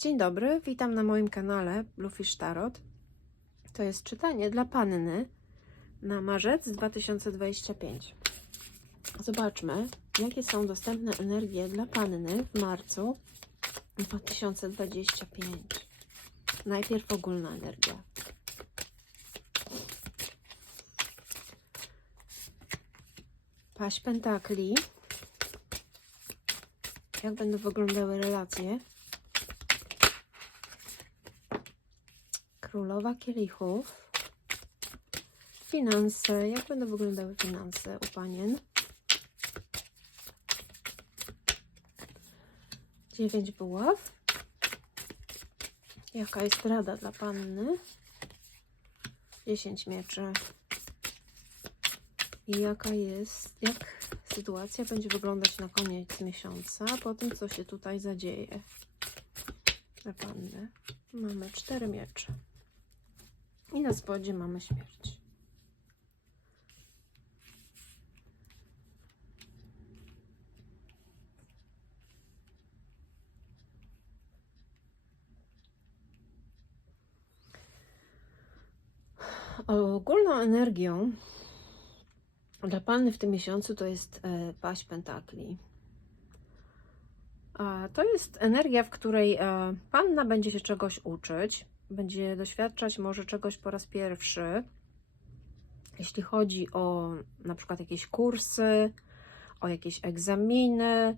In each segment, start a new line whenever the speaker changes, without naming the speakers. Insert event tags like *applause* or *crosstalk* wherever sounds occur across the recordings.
Dzień dobry, witam na moim kanale Bluefish Tarot. To jest czytanie dla panny na marzec 2025. Zobaczmy, jakie są dostępne energie dla panny w marcu 2025. Najpierw ogólna energia. Paść pentakli. Jak będą wyglądały relacje? Królowa kielichów. Finanse. Jak będą wyglądały finanse u panien? Dziewięć buław. Jaka jest rada dla panny? Dziesięć mieczy. I jaka jest, jak sytuacja będzie wyglądać na koniec miesiąca, po tym, co się tutaj zadzieje dla panny. Mamy cztery miecze. I na spodzie mamy śmierć. Ogólną energią dla Panny w tym miesiącu to jest e, paść pentakli. To jest energia, w której e, Panna będzie się czegoś uczyć, będzie doświadczać może czegoś po raz pierwszy, jeśli chodzi o na przykład jakieś kursy, o jakieś egzaminy,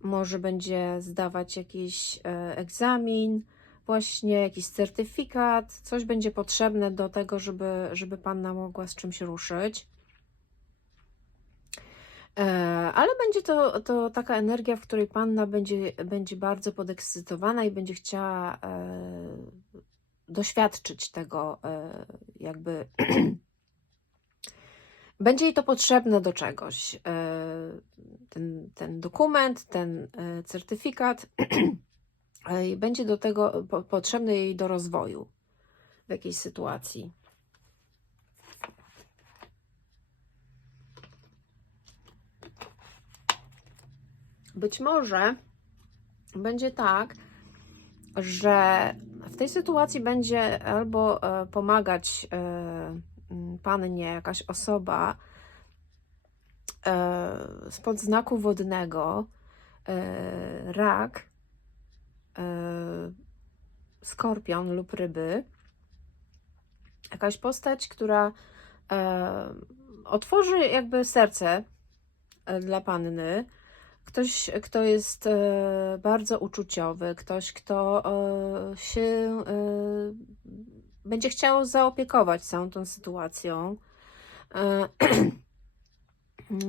może będzie zdawać jakiś e, egzamin, właśnie jakiś certyfikat, coś będzie potrzebne do tego, żeby, żeby Panna mogła z czymś ruszyć. E, Ale będzie to, to taka energia, w której panna będzie, będzie bardzo podekscytowana i będzie chciała e, doświadczyć tego, e, jakby. *clears throat* będzie jej to potrzebne do czegoś. E, ten, ten dokument, ten e, certyfikat *clears throat* będzie do tego po, potrzebny jej do rozwoju w jakiejś sytuacji. Być może będzie tak, że w tej sytuacji będzie albo e, pomagać e, pannie jakaś osoba e, spod znaku wodnego, e, rak, e, skorpion lub ryby. Jakaś postać, która e, otworzy jakby serce e, dla panny, Ktoś, kto jest e, bardzo uczuciowy, ktoś, kto e, się e, będzie chciał zaopiekować całą tą sytuacją. *clears throat*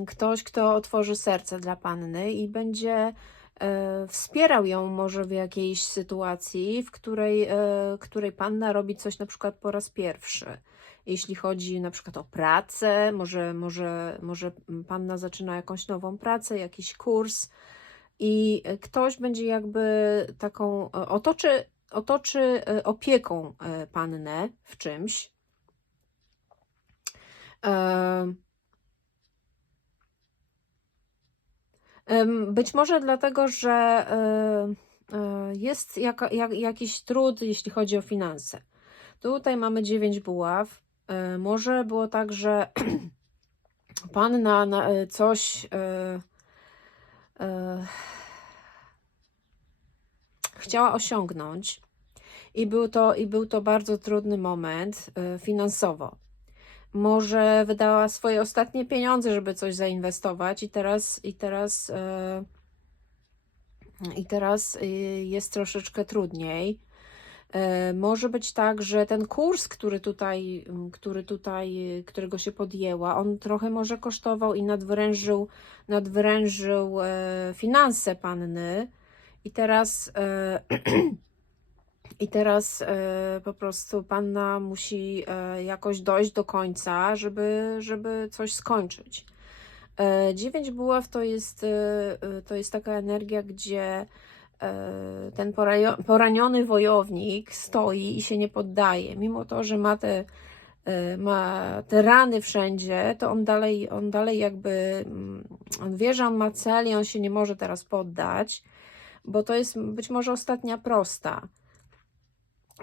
Ktoś, kto otworzy serce dla panny i będzie wspierał ją może w jakiejś sytuacji, w której, której panna robi coś na przykład po raz pierwszy. Jeśli chodzi na przykład o pracę, może, może, może panna zaczyna jakąś nową pracę, jakiś kurs i ktoś będzie jakby taką, e, otoczy, otoczy e, opieką e, pannę w czymś. Być może dlatego, że jest jaka, jak, jakiś trud, jeśli chodzi o finanse. Tutaj mamy 9 buław. E, Może było tak, że *clears throat* panna na e, coś e, chciała osiągnąć i był to, i był to bardzo trudny moment finansowo. Może wydała swoje ostatnie pieniądze, żeby coś zainwestować i teraz i teraz i teraz jest troszeczkę trudniej. E, Może być tak, że ten kurs, który tutaj, m, który tutaj, którego się podjęła, on trochę może kosztował i nadwyrężył, nadwyrężył e, finanse panny. I teraz, e, *clears throat* i teraz po prostu panna musi jakoś dojść do końca, żeby, żeby coś skończyć. Dziewięć buław to jest, to jest taka energia, gdzie ten porajo- poraniony wojownik stoi i się nie poddaje. Mimo to, że ma te, e, ma te rany wszędzie, to on dalej, on dalej jakby, mm, on wie, że on ma cel i on się nie może teraz poddać. bo to jest być może ostatnia prosta.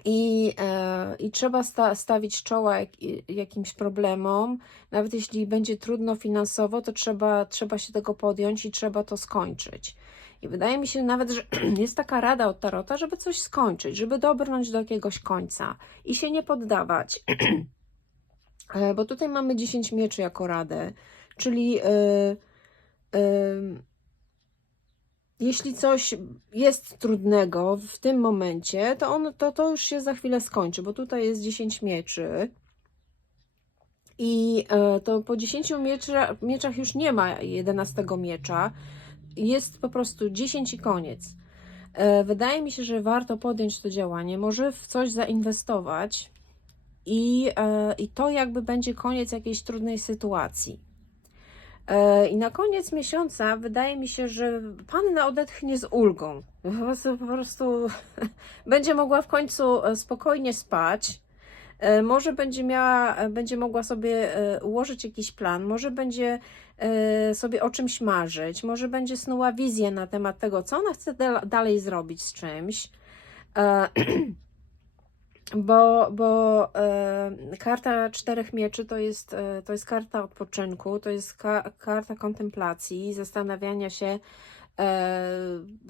I, e, i trzeba sta, stawić czoła jak, jakimś problemom, nawet jeśli będzie trudno finansowo, to trzeba, trzeba się tego podjąć i trzeba to skończyć. I wydaje mi się nawet, że *clears throat* jest taka rada od Tarota, żeby coś skończyć, żeby dobrnąć do jakiegoś końca i się nie poddawać. *clears throat* E, Bo tutaj mamy 10 mieczy jako radę, czyli e, e, jeśli coś jest trudnego w tym momencie, to, on, to to już się za chwilę skończy, bo tutaj jest 10 mieczy. I e, to po 10 miecza, mieczach już nie ma 11 miecza. Jest po prostu 10 i koniec. E, Wydaje mi się, że warto podjąć to działanie, może w coś zainwestować i, e, i to jakby będzie koniec jakiejś trudnej sytuacji. E, I na koniec miesiąca wydaje mi się, że panna odetchnie z ulgą. Po prostu, *laughs* będzie mogła w końcu e, spokojnie spać. E, Może będzie miała, będzie mogła sobie ułożyć jakiś plan, może będzie sobie o czymś marzyć, może będzie snuła wizję na temat tego, co ona chce da- dalej zrobić z czymś. *clears throat* Bo, bo e, karta czterech mieczy to jest, e, to jest karta odpoczynku, to jest ka karta kontemplacji, zastanawiania się, e,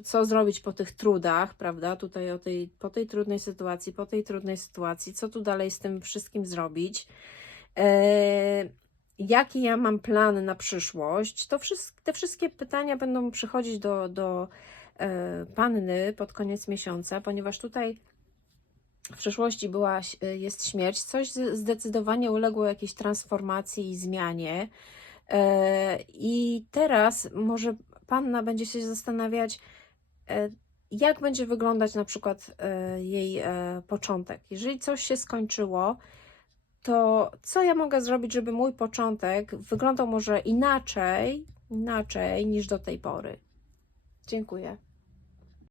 co zrobić po tych trudach, prawda? Tutaj o tej, po tej trudnej sytuacji, po tej trudnej sytuacji, co tu dalej z tym wszystkim zrobić. E, jaki ja mam plan na przyszłość? To wszystk te wszystkie pytania będą przychodzić do, do e, panny pod koniec miesiąca, ponieważ tutaj w przeszłości była, y, jest śmierć, coś zdecydowanie uległo jakiejś transformacji i zmianie. E, I teraz może panna będzie się zastanawiać, e, jak będzie wyglądać na przykład e, jej początek. Jeżeli coś się skończyło, to co ja mogę zrobić, żeby mój początek wyglądał może inaczej, inaczej niż do tej pory? Dziękuję.